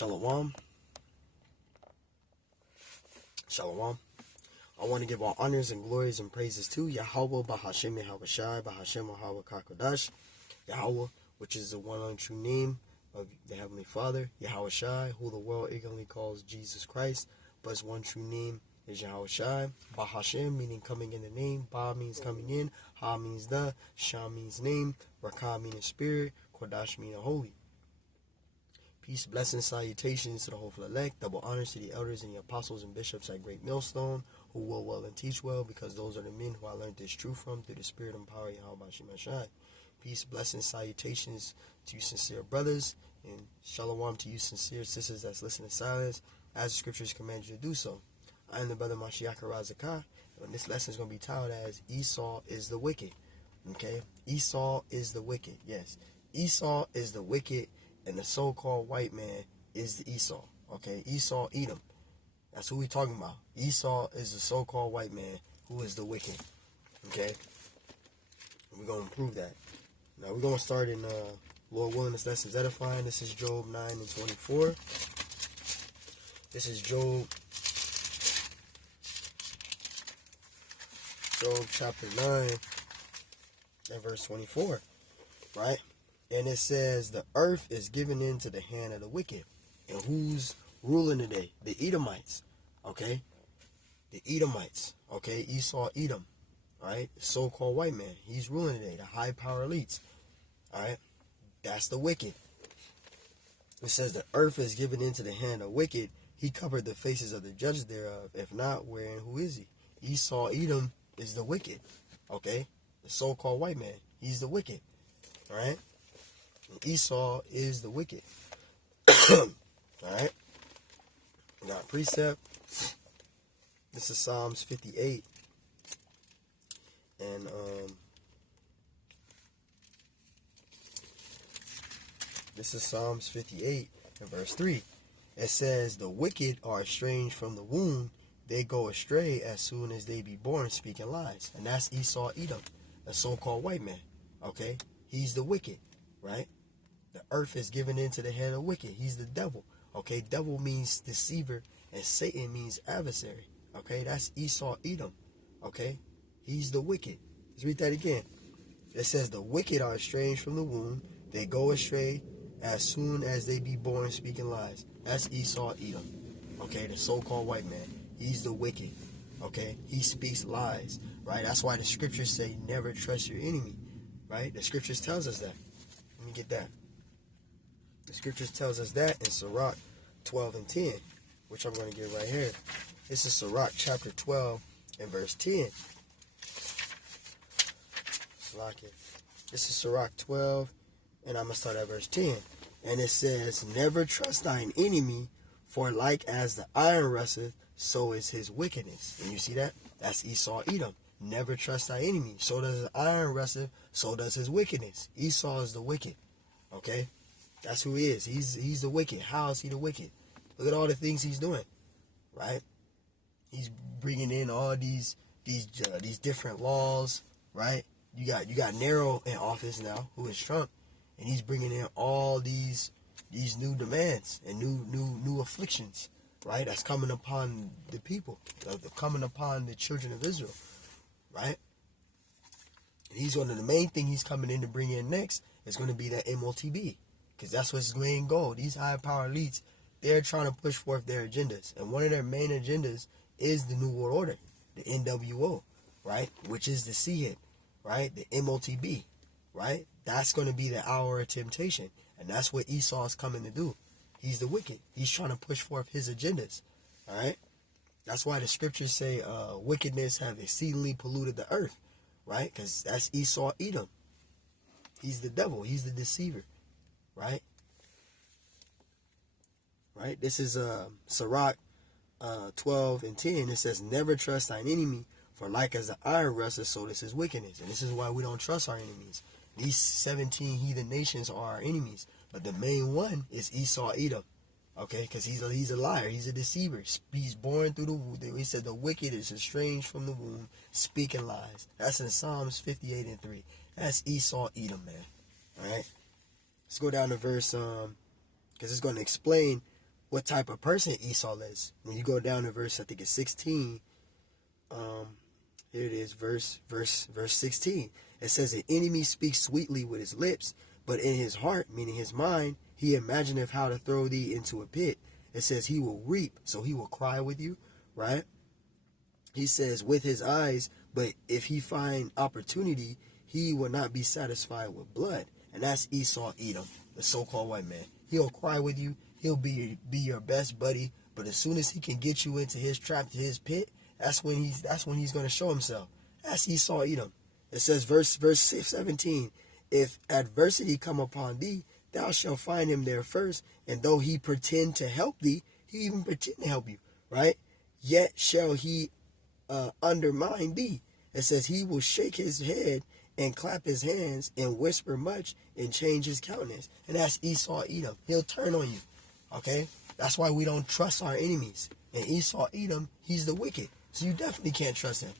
Shalom. Shalom. I want to give all honors and glories and praises to Yahweh, Bahashem Yahweh Shai, Bahashem Yahweh Kakodash, Yahweh, which is the one and true name of the Heavenly Father, Yahweh Shai, who the world ignorantly calls Jesus Christ, but his one true name is Yahweh Shai. Bahashem, meaning coming in the name. Ba means coming in. Ha means the. Shah means name. Rakah meaning spirit. Kodash meaning holy. Peace, blessings, salutations to the whole elect. Double honors to the elders and the apostles and bishops at Great Millstone, who will well and teach well, because those are the men who I learned this truth from through the spirit and power of Yahweh Shema Shai. Peace, blessings, salutations to you sincere brothers, and shalom to you sincere sisters that's listening in silence, as the scriptures command you to do so. I am the brother Mashiach Razakah, and this lesson is going to be titled as Esau is the wicked. Okay? Esau is the wicked. Yes. Esau is the wicked, and the so-called white man is the Esau. Okay? Esau, Edom. That's who we talking about. Esau is the so-called white man who is the wicked. Okay? We're going to prove that. Now, we're going to start in Lord willing, this lesson is edifying. This is Job 9 and 24. This is Job chapter 9 and verse 24. Right? And it says, the earth is given into the hand of the wicked. And who's ruling today? The Edomites. Okay? The Edomites. Okay? Esau, Edom. Alright? The so-called white man. He's ruling today. The high power elites. Alright? That's the wicked. It says, the earth is given into the hand of wicked. He covered the faces of the judges thereof. If not, where and who is he? Esau, Edom is the wicked. Okay? The so-called white man. He's the wicked. Alright? Esau is the wicked. Alright? Got precept. This is Psalms 58. And this is Psalms 58 and verse 3. It says, the wicked are estranged from the womb. They go astray as soon as they be born, speaking lies. And that's Esau, Edom, a so-called white man. Okay? He's the wicked. Right? The earth is given into the hand of wicked. He's the devil. Okay? Devil means deceiver, and Satan means adversary. Okay? That's Esau, Edom. Okay? He's the wicked. Let's read that again. It says, the wicked are estranged from the womb. They go astray as soon as they be born, speaking lies. That's Esau, Edom. Okay? The so-called white man. He's the wicked. Okay? He speaks lies. Right? That's why the scriptures say, never trust your enemy. Right? The scriptures tells us that. Let me get that. The scriptures tells us that in Sirach 12 and 10, which I'm going to get right here. This is Sirach chapter 12 and verse 10. This is Sirach 12, and I'm going to start at verse 10. And it says, never trust thine enemy, for like as the iron rusteth, so is his wickedness. And you see that? That's Esau, Edom. Never trust thy enemy. So does the iron rusteth, so does his wickedness. Esau is the wicked. Okay? That's who he is. He's the wicked. How is he the wicked? Look at all the things he's doing. Right? He's bringing in all these different laws. Right? You got Nero in office now, who is Trump, and he's bringing in all these new demands and new afflictions. Right? That's coming upon the people, coming upon the children of Israel. Right? And the main thing he's coming in to bring in next is going to be that MOTB. Because that's what's going to go. These high power elites, they're trying to push forth their agendas. And one of their main agendas is the New World Order, the NWO, right? Which is the CHIP, right? The MOTB, right? That's going to be the hour of temptation. And that's what Esau is coming to do. He's the wicked. He's trying to push forth his agendas, all right? That's why the scriptures say wickedness have exceedingly polluted the earth, right? Because that's Esau, Edom. He's the devil. He's the deceiver. Right? Right? This is Sirach 12 and 10. It says, never trust thine enemy, for like as the iron rusteth, so does his wickedness. And this is why we don't trust our enemies. These 17 heathen nations are our enemies. But the main one is Esau, Edom. Okay? Because he's a liar. He's a deceiver. He's born through the womb. He said the wicked is estranged from the womb, speaking lies. That's in Psalms 58 and 3. That's Esau, Edom, man. Alright? Let's go down to verse, because it's going to explain what type of person Esau is. When you go down to verse, I think it's 16. Here it is, verse 16. It says, an enemy speaks sweetly with his lips, but in his heart, meaning his mind, he imagineth how to throw thee into a pit. It says he will reap, so he will cry with you, right? He says with his eyes, but if he find opportunity, he will not be satisfied with blood. And that's Esau Edom, the so-called white man. He'll cry with you. He'll be your best buddy. But as soon as he can get you into his trap, to his pit, that's when he's going to show himself. That's Esau Edom. It says verse 17, if adversity come upon thee, thou shalt find him there first. And though he pretend to help thee, he even pretend to help you, right? Yet shall he undermine thee. It says he will shake his head and clap his hands and whisper much and change his countenance. And that's Esau Edom. He'll turn on you. Okay? That's why we don't trust our enemies. And Esau Edom, he's the wicked. So you definitely can't trust him.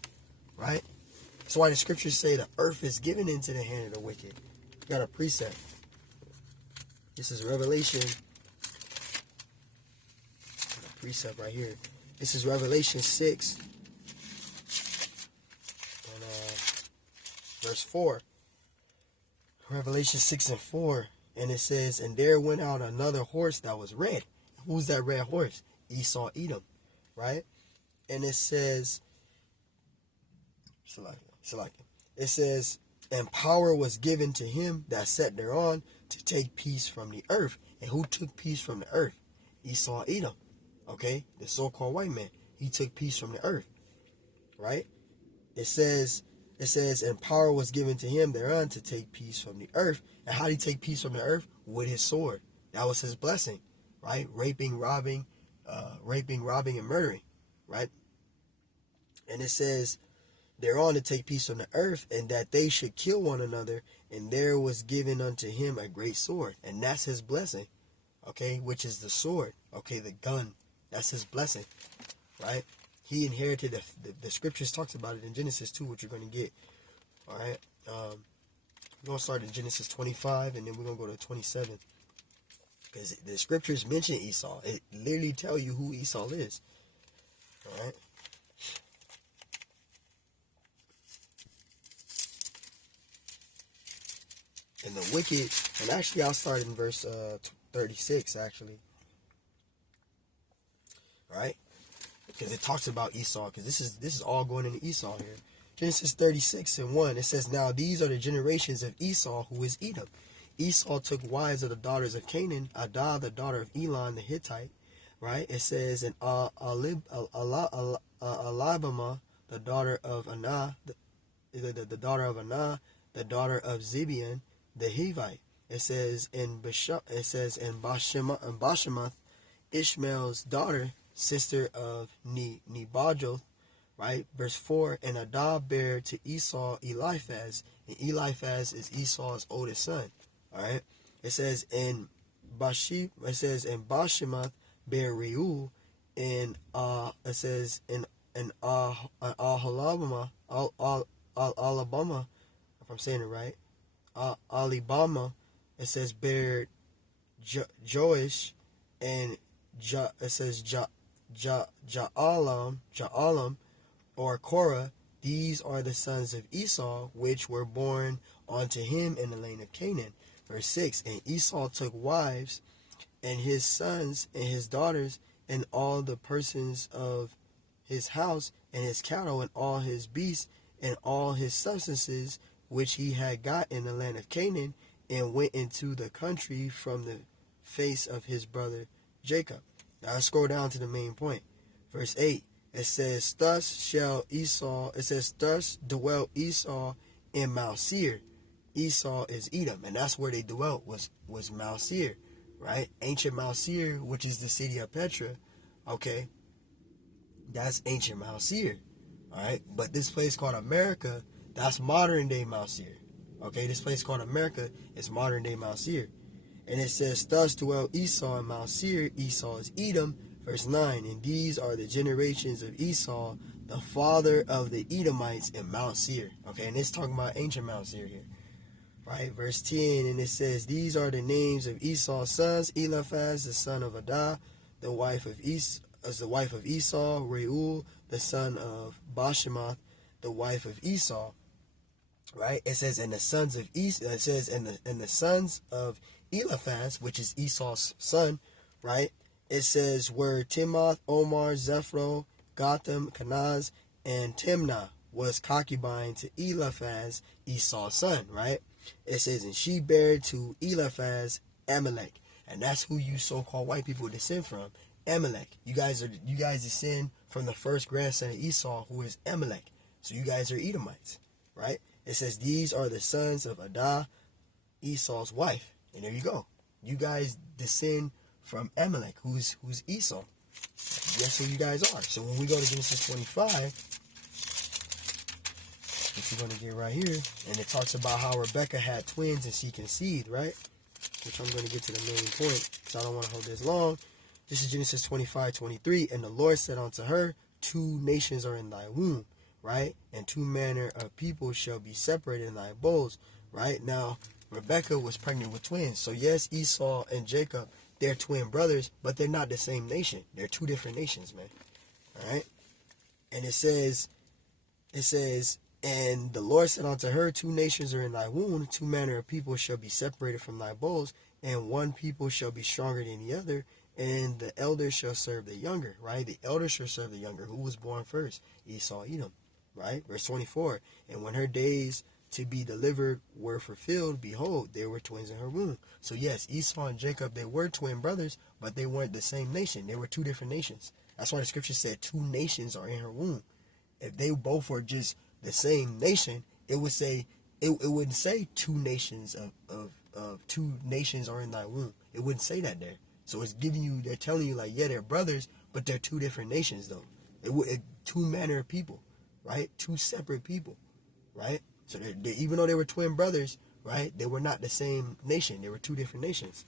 Right? That's why the scriptures say the earth is given into the hand of the wicked. Got a precept. This is Revelation. A precept right here. This is Revelation 6. Verse 4, Revelation 6 and 4, and it says, and there went out another horse that was red. Who's that red horse? Esau Edom, right? And it says, it says, and power was given to him that sat thereon to take peace from the earth. And who took peace from the earth? Esau Edom, okay? The so-called white man. He took peace from the earth, right? It says, and power was given to him thereon to take peace from the earth. And how did he take peace from the earth? With his sword. That was his blessing, right? Raping, robbing, and murdering, right? And it says thereon to take peace from the earth, and that they should kill one another. And there was given unto him a great sword. And that's his blessing, okay? Which is the sword, okay? The gun. That's his blessing, right? He inherited, the scriptures talks about it in Genesis 2, what you're going to get. All right. We're going to start in Genesis 25, and then we're going to go to 27. Because the scriptures mention Esau. It literally tell you who Esau is. All right. And the wicked, and actually I'll start in verse 36, actually. All right. Because it talks about Esau, because this is all going into Esau here. Genesis 36 and 1, it says, now these are the generations of Esau, who is Edom. Esau took wives of the daughters of Canaan, Adah, the daughter of Elon, the Hittite, right? It says, and Alibama, the daughter of Anah, the daughter of Anah, the daughter of Zibeon, the Hivite. It says, in Bashemath, Ishmael's daughter, sister of Nebajoth, right? Verse 4, and Adah bare to Esau Eliphaz, and Eliphaz is Esau's oldest son. All right. It says in Bashemath bare Reuel, and it says in Alabama, if I'm saying it right, Alibama, it says bare Joish, and it says Ja'alam, or Korah. These are the sons of Esau, which were born unto him in the land of Canaan. Verse 6, and Esau took wives, and his sons, and his daughters, and all the persons of his house, and his cattle, and all his beasts, and all his substances, which he had got in the land of Canaan, and went into the country from the face of his brother Jacob. Now let's scroll down to the main point. Verse 8, it says, thus dwelt Esau in Mount Seir. Esau is Edom, and that's where they dwelt, was Mount Seir, right? Ancient Mount Seir, which is the city of Petra, okay? That's ancient Mount Seir, all right? But this place called America, that's modern day Mount Seir, okay? This place called America is modern day Mount Seir. And it says, thus dwelt Esau in Mount Seir. Esau is Edom. Verse 9, and these are the generations of Esau, the father of the Edomites in Mount Seir. Okay, and it's talking about ancient Mount Seir here. Right, verse 10, and it says, these are the names of Esau's sons, Eliphaz, the son of Adah, the wife of Esau, Reuel, the son of Bashemoth, the wife of Esau. Right? It says, and the sons of Esau, it says, and the sons of Eliphaz, which is Esau's son, right? It says, were Timoth, Omar, Zephro, Gotham, Kenaz, and Timnah was concubine to Eliphaz, Esau's son, right? It says, and she bare to Eliphaz Amalek. And that's who you so-called white people descend from, Amalek. You guys descend from the first grandson of Esau, who is Amalek. So you guys are Edomites, right? It says, these are the sons of Adah, Esau's wife. And there you go. You guys descend from Amalek, who's Esau. That's who you guys are. So when we go to Genesis 25, which you're going to get right here, and it talks about how Rebecca had twins and she conceived, right? Which I'm going to get to the main point, because I don't want to hold this long. This is Genesis 25:23. And the Lord said unto her, 2 nations are in thy womb, right? And 2 manner of people shall be separated in thy bowels, right? Now, Rebecca was pregnant with twins. So yes, Esau and Jacob, they're twin brothers, but they're not the same nation. They're 2 different nations, man. All right? And it says, and the Lord said unto her, 2 nations are in thy womb, 2 manner of people shall be separated from thy bowels, and one people shall be stronger than the other, and the elder shall serve the younger, right? The elder shall serve the younger. Who was born first? Esau, Edom, right? Verse 24, and when her days to be delivered were fulfilled, behold, there were twins in her womb. So yes, Esau and Jacob, they were twin brothers, but they weren't the same nation. They were 2 different nations. That's why the scripture said 2 nations are in her womb. If they both were just the same nation, it would say, it wouldn't say 2 nations of 2 nations are in thy womb. It wouldn't say that there. So it's giving you, they're telling you like, yeah, they're brothers, but they're 2 different nations though. 2 manner of people, right? 2 separate people, right? So they, even though they were twin brothers, right, they were not the same nation. They were 2 different nations.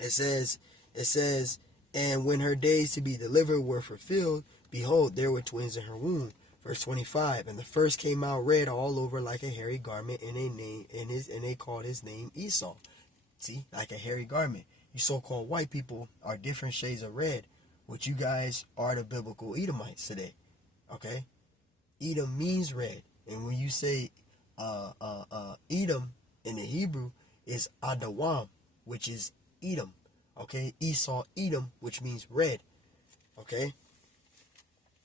It says, and when her days to be delivered were fulfilled, behold, there were twins in her womb. Verse 25, and the first came out red all over like a hairy garment, and they called his name Esau. See, like a hairy garment. You so-called white people are different shades of red, which you guys are the biblical Edomites today. Okay? Edom means red. And when you say Edom in the Hebrew is Adawam, which is Edom. Okay? Esau, Edom, which means red. Okay?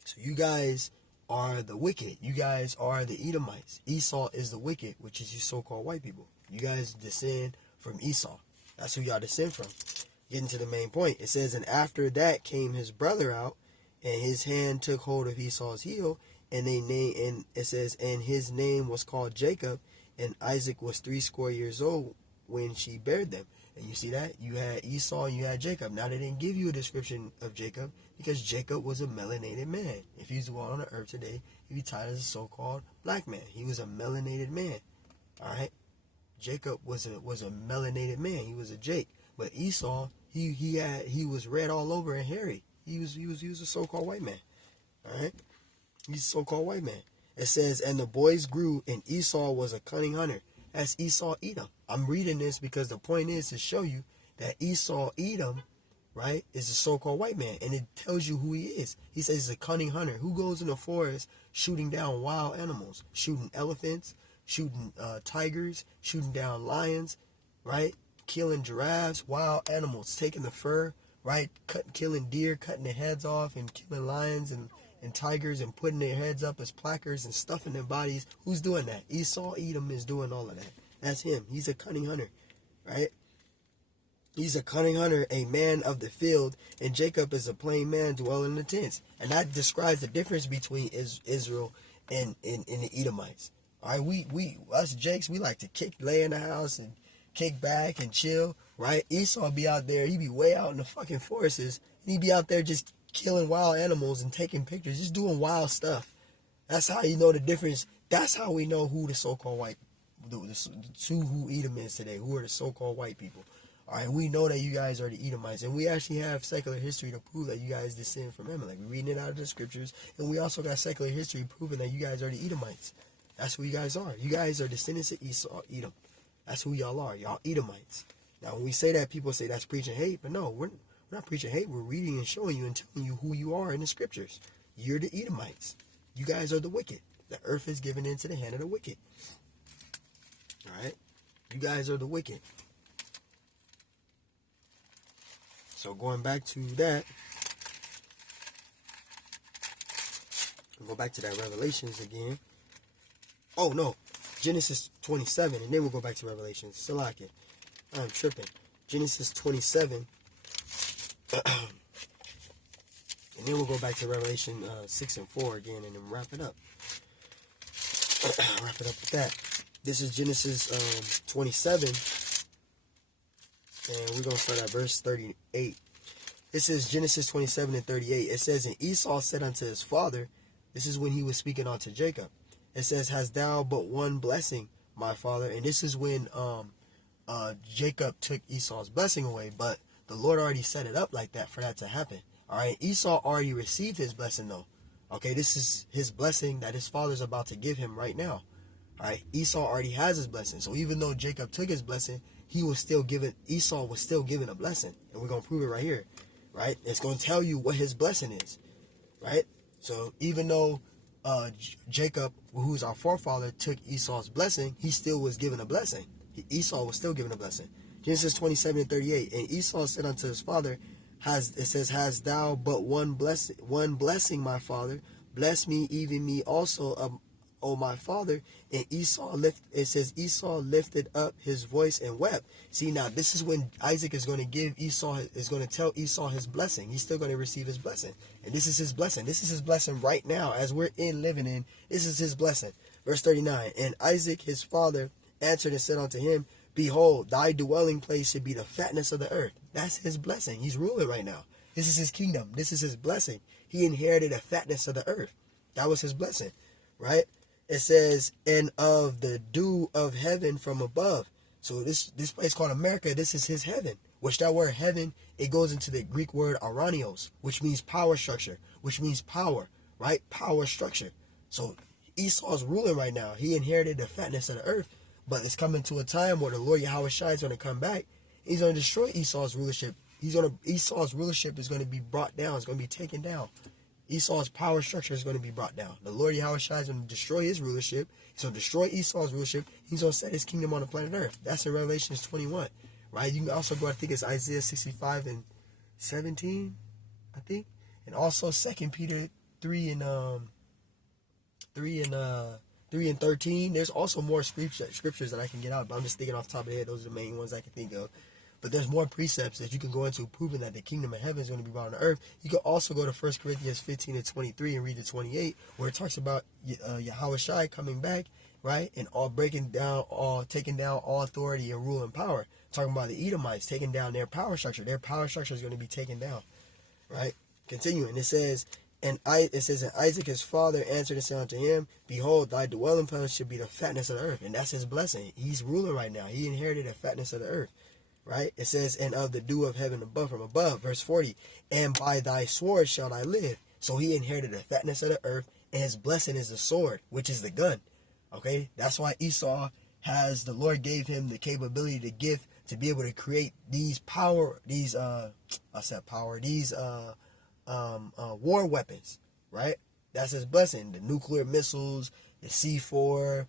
So you guys are the wicked. You guys are the Edomites. Esau is the wicked, which is you so-called white people. You guys descend from Esau. That's who y'all descend from. Getting to the main point. It says, and after that came his brother out, and his hand took hold of Esau's heel, and it says, and his name was called Jacob, and Isaac was 80 years old when she bare them. And you see that? You had Esau and you had Jacob. Now they didn't give you a description of Jacob because Jacob was a melanated man. If he's on the earth today, he'd be titled as a so-called black man. He was a melanated man. Alright? Jacob was a melanated man. He was a Jake. But Esau, he was red all over and hairy. He was a so-called white man. Alright? He's a so-called white man. It says, and the boys grew, and Esau was a cunning hunter. That's Esau Edom. I'm reading this because the point is to show you that Esau Edom, right, is a so-called white man. And it tells you who he is. He says he's a cunning hunter. Who goes in the forest shooting down wild animals? Shooting elephants, shooting tigers, shooting down lions, right? Killing giraffes, wild animals, taking the fur, right? Killing deer, cutting their heads off, and killing lions and tigers and putting their heads up as placards and stuffing their bodies. Who's doing that? Esau Edom is doing all of that. That's him. He's a cunning hunter, right? He's a cunning hunter, a man of the field, and Jacob is a plain man dwelling in the tents. And that describes the difference between Israel and the Edomites. All right, us Jakes, we like to lay in the house and kick back and chill, right? Esau be out there, he be way out in the fucking forests, and he be out there just killing wild animals and taking pictures, just doing wild stuff. That's how you know the difference. That's how we know who the so-called white, who Edom is today, who are the so-called white people. All right, we know that you guys are the Edomites, and we actually have secular history to prove that you guys descend from Amalek. We're reading it out of the scriptures, and we also got secular history proving that you guys are the Edomites. That's who you guys are. You guys are descendants of Esau, Edom. That's who y'all are. Y'all Edomites. Now, when we say that, people say that's preaching hate, but no, we're We're not preaching hate. We're reading and showing you and telling you who you are in the scriptures. You're the Edomites. You guys are the wicked. The earth is given into the hand of the wicked. All right? You guys are the wicked. So going back to that, we'll go back to that Revelations again. Oh, no. Genesis 27, and then we'll go back to Revelations. Salaki. I'm tripping. Genesis 27. And then we'll go back to Revelation 6 and 4 again, and then wrap it up. Wrap it up with that. This is Genesis 27. And we're going to start at verse 38. This is Genesis 27 and 38. It says, and Esau said unto his father, this is when he was speaking unto Jacob. It says, hast thou but one blessing, my father? And this is when Jacob took Esau's blessing away. But the Lord already set it up like that for that to happen. All right, Esau already received his blessing though. Okay, this is his blessing that his father's about to give him right now. All right, Esau already has his blessing. So even though Jacob took his blessing, Esau was still given a blessing. And we're going to prove it right here. Right? It's going to tell you what his blessing is. Right? So even though Jacob, who's our forefather, took Esau's blessing, he still was given a blessing. Esau was still given a blessing. Genesis 27 and 38. And Esau said unto his father, has thou but one blessing, my father? Bless me, even me also, O my father. And Esau lifted up his voice and wept. See, now this is when Isaac is going to tell Esau his blessing. He's still going to receive his blessing. And this is his blessing. This is his blessing right now as we're living in. This is his blessing. Verse 39. And Isaac his father answered and said unto him, behold, thy dwelling place should be the fatness of the earth. That's his blessing. He's ruling right now. This is his kingdom. This is his blessing. He inherited the fatness of the earth. That was his blessing, right? It says, and of the dew of heaven from above. So this place called America, this is his heaven. Which that word heaven, it goes into the Greek word aranios, which means power structure, which means power, right? Power structure. So Esau's ruling right now. He inherited the fatness of the earth, but it's coming to a time where the Lord Yahweh Shai is going to come back. He's going to destroy Esau's rulership. Esau's rulership is going to be brought down. It's going to be taken down. Esau's power structure is going to be brought down. The Lord Yahweh Shai is going to destroy his rulership. He's going to destroy Esau's rulership. He's going to set his kingdom on the planet Earth. That's in Revelation 21, right? You can also go, I think it's Isaiah 65 and 17, I think. And also 2 Peter 3 and 13. There's also more scriptures that I can get out, but I'm just thinking off the top of the head. Those are the main ones I can think of. But there's more precepts that you can go into proving that the kingdom of heaven is going to be brought on the earth. You can also go to 1 Corinthians 15 and 23 and read the 28, where it talks about Yahweh Shai coming back, right? And taking down all authority and rule and power. Talking about the Edomites, taking down their power structure. Their power structure is going to be taken down, right? Continuing, it says, and Isaac his father answered and said unto him, behold, thy dwelling place should be the fatness of the earth. And that's his blessing. He's ruling right now. He inherited the fatness of the earth. Right? It says, and of the dew of heaven above from above. Verse 40, and by thy sword shalt I live. So he inherited the fatness of the earth, and his blessing is the sword, which is the gun. Okay? That's why Esau the Lord gave him the capability to be able to create these war weapons. Right? That's his blessing. The nuclear missiles, the C4,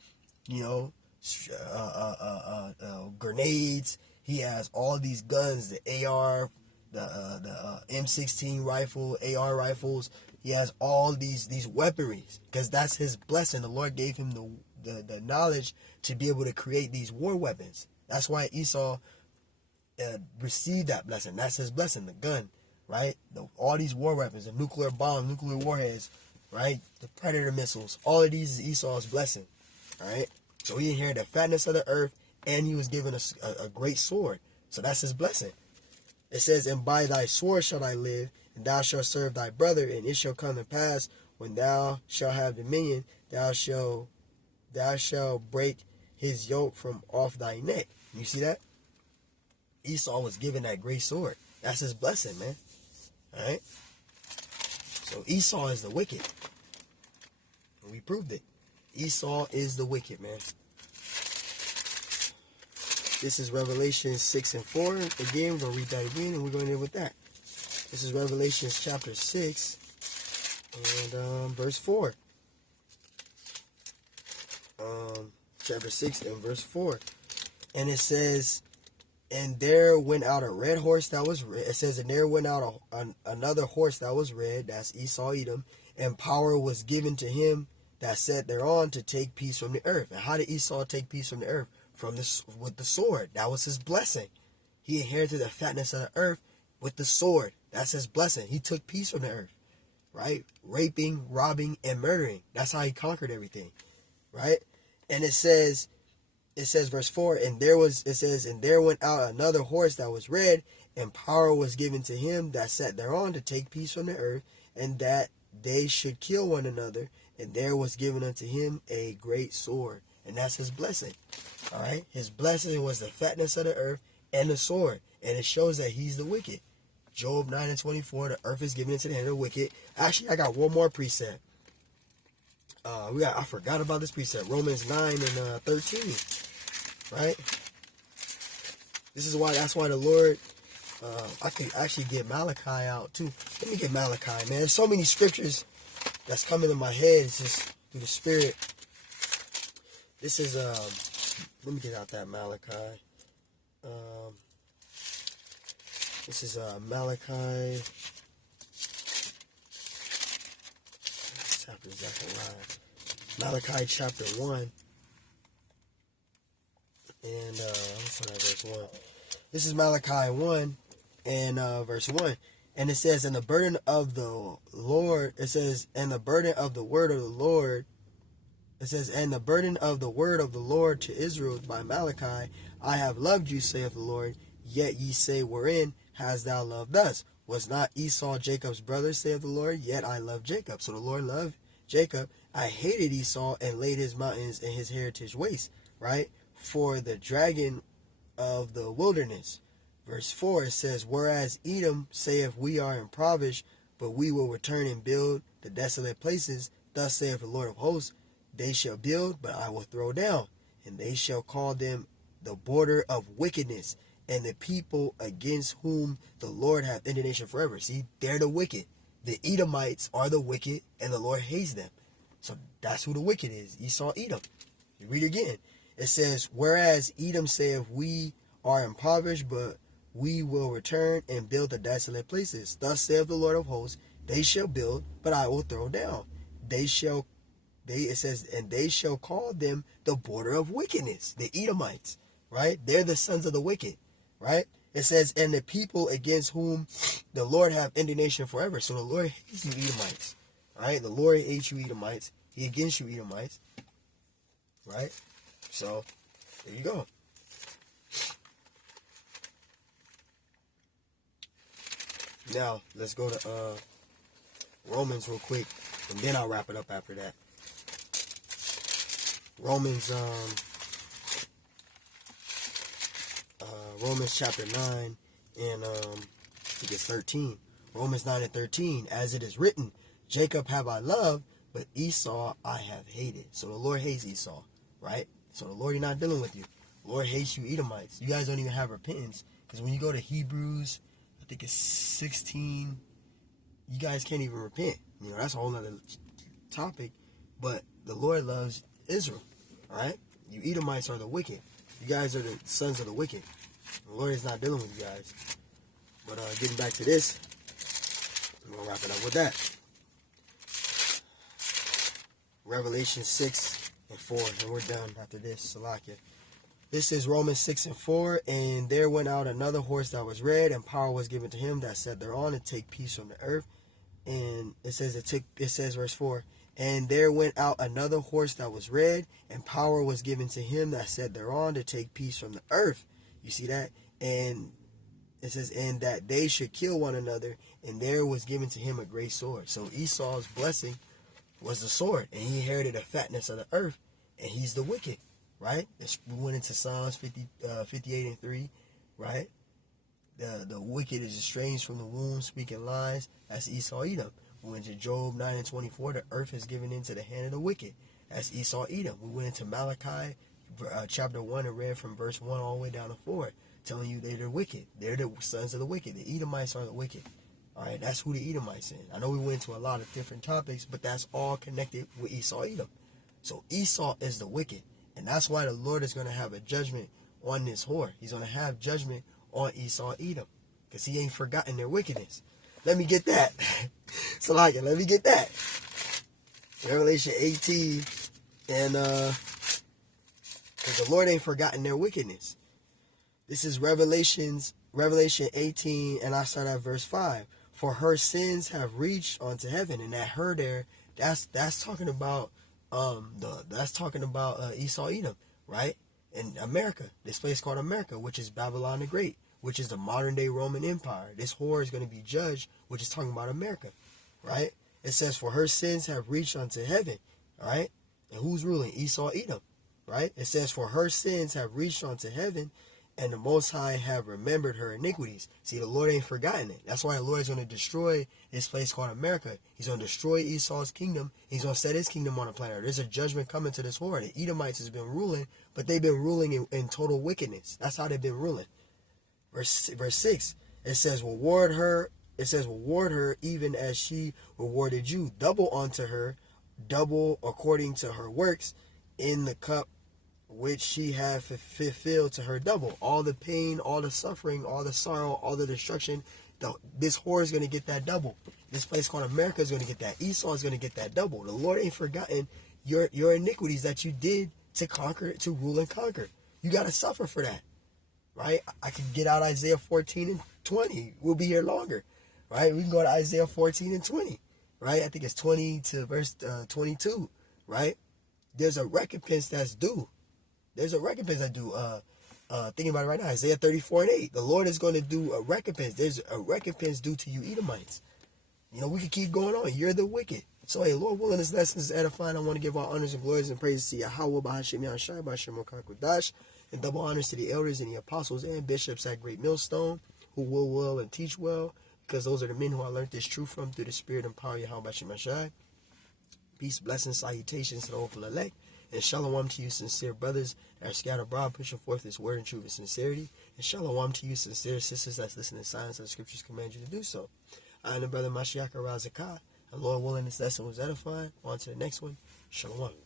grenades. He has all these guns, the AR, the M16 rifle, AR rifles. He has all these weaponries because that's his blessing. The Lord gave him the knowledge to be able to create these war weapons. That's why Esau received that blessing. That's his blessing, the gun, right? All these war weapons, the nuclear bombs, nuclear warheads, right? The predator missiles. All of these is Esau's blessing, all right? So he inherited the fatness of the earth, and he was given a great sword. So that's his blessing. It says, and by thy sword shalt I live, and thou shalt serve thy brother, and it shall come to pass, when thou shalt have dominion, thou shalt break his yoke from off thy neck. You see that? Esau was given that great sword. That's his blessing, man. All right? So Esau is the wicked. And we proved it. Esau is the wicked, man. This is Revelation 6 and 4. Again, we're going to read that again, and we're going to end with that. This is Revelation chapter 6 and verse 4. Chapter 6 and verse 4. And it says, and there went out a red horse that was red. It says, and there went out another horse that was red. That's Esau, Edom. And power was given to him that sat thereon to take peace from the earth. And how did Esau take peace from the earth? With the sword. That was his blessing. He inherited the fatness of the earth with the sword. That's his blessing. He took peace from the earth, right? Raping, robbing, and murdering. That's how he conquered everything, right? And it says verse 4, and there went out another horse that was red, and power was given to him that sat thereon to take peace from the earth, and that they should kill one another, and there was given unto him a great sword. And that's his blessing. All right? His blessing was the fatness of the earth and the sword. And it shows that he's the wicked. Job 9 and 24, the earth is given into the hand of the wicked. Actually, I got one more precept. I forgot about this precept. Romans 9 and 13. Right? That's why the Lord, I could actually get Malachi out too. Let me get Malachi, man. There's so many scriptures that's coming to my head. It's just through the Spirit. This is, let me get out that Malachi. This is Malachi. Chapter Zechariah. Malachi chapter 1. And let's start at verse 1. This is Malachi 1 and verse 1. And it says, and the burden of the Lord, it says, and the burden of the word of the Lord, it says, and the burden of the word of the Lord to Israel by Malachi, I have loved you, saith the Lord, yet ye say, wherein hast thou loved us? Was not Esau Jacob's brother, saith the Lord? Yet I love Jacob. So the Lord loved Jacob. I hated Esau and laid his mountains and his heritage waste, right? For the dragon of the wilderness. Verse 4, it says, whereas Edom saith, we are impoverished, but we will return and build the desolate places. Thus saith the Lord of hosts, they shall build, but I will throw down, and they shall call them the border of wickedness, and the people against whom the Lord hath indignation forever. See, they're the wicked. The Edomites are the wicked, and the Lord hates them. So that's who the wicked is, Esau, Edom. You read again. It says, whereas Edom saith, we are impoverished, but we will return and build the desolate places. Thus saith the Lord of hosts, they shall build, but I will throw down. It says, and they shall call them the border of wickedness, the Edomites, right? They're the sons of the wicked, right? It says, and the people against whom the Lord have indignation forever. So the Lord hates you, Edomites, right? The Lord hates you, Edomites. He against you, Edomites, right? So, there you go. Now, let's go to Romans real quick, and then I'll wrap it up after that. Romans chapter 9 and I think it's 13. Romans 9 and 13. As it is written, Jacob have I loved, but Esau I have hated. So the Lord hates Esau, right? So the Lord is not dealing with you. The Lord hates you, Edomites. You guys don't even have repentance. Because when you go to Hebrews, I think it's 16, you guys can't even repent. You know, that's a whole other topic. But the Lord loves Israel, all right? You Edomites are the wicked. You guys are the sons of the wicked. The Lord is not dealing with you guys. But getting back to this, I'm going to wrap it up with that. Revelation 6 and 4, and we're done after this. Salakia. This is Romans 6 and 4, and there went out another horse that was red, and power was given to him that sat thereon to take peace from the earth. And it says verse 4, and there went out another horse that was red, and power was given to him that sat thereon to take peace from the earth. You see that? And it says, and that they should kill one another, and there was given to him a great sword. So Esau's blessing was the sword, and he inherited the fatness of the earth, and he's the wicked, right? We went into Psalms 58 and 3, right? The wicked is estranged from the womb, speaking lies. That's Esau, Edom. We went to Job 9 and 24. The earth is given into the hand of the wicked. That's Esau, Edom. We went into Malachi chapter 1 and read from verse 1 all the way down to 4, telling you they're the wicked. They're the sons of the wicked. The Edomites are the wicked, All right, that's who the Edomites in. I know we went into a lot of different topics, but that's all connected with Esau, Edom. So Esau is the wicked, and that's why the Lord is going to have a judgment on this whore. He's going to have judgment on Esau, Edom, because he ain't forgotten their wickedness. Let me get that. Salakia, let me get that. Revelation 18, and because the Lord ain't forgotten their wickedness. This is Revelation 18, and I start at verse 5. For her sins have reached unto heaven, and that her there, that's talking about Esau, Edom, right? In America, this place called America, which is Babylon the Great, which is the modern day Roman Empire. This whore is going to be judged, which is talking about America, right? It says, for her sins have reached unto heaven, all right? And who's ruling? Esau, Edom, right? It says, for her sins have reached unto heaven, and the Most High have remembered her iniquities. See, the Lord ain't forgotten it. That's why the Lord is going to destroy this place called America. He's going to destroy Esau's kingdom. He's going to set his kingdom on the planet. There's a judgment coming to this whore. The Edomites has been ruling, but they've been ruling in total wickedness. That's how they've been ruling. Verse 6, it says, reward her even as she rewarded you. Double unto her, double according to her works, in the cup which she hath fulfilled to her double. All the pain, all the suffering, all the sorrow, all the destruction, this whore is going to get that double. This place called America is going to get that. Esau is going to get that double. The Lord ain't forgotten your iniquities that you did to conquer, to rule and conquer. You got to suffer for that, right? I can get out Isaiah 14 and 20. We'll be here longer, right? We can go to Isaiah 14 and 20, right? I think it's 20 to verse 22, right? There's a recompense that's due. There's a recompense I do. Thinking about it right now, Isaiah 34 and 8. The Lord is going to do a recompense. There's a recompense due to you Edomites. You know, we can keep going on. You're the wicked. So, hey, Lord willing, this lesson is edifying. I want to give all honors and glories and praises to Yahweh, Bahashim Yahshai, Bahashim Kodash, and double honors to the elders and the apostles and bishops at Great Millstone, who will well and teach well, because those are the men who I learned this truth from through the spirit and power of Yahweh, Bahashim Yahshai. Peace, blessings, salutations to the hopeful elect. And shalom to you, sincere brothers that are scattered abroad, pushing forth this word in truth and sincerity. And shalom to you, sincere sisters that's listening to science that the scriptures command you to do so. I am the brother Mashiach Razakah. And Lord willing, this lesson was edifying. On to the next one. Shalom.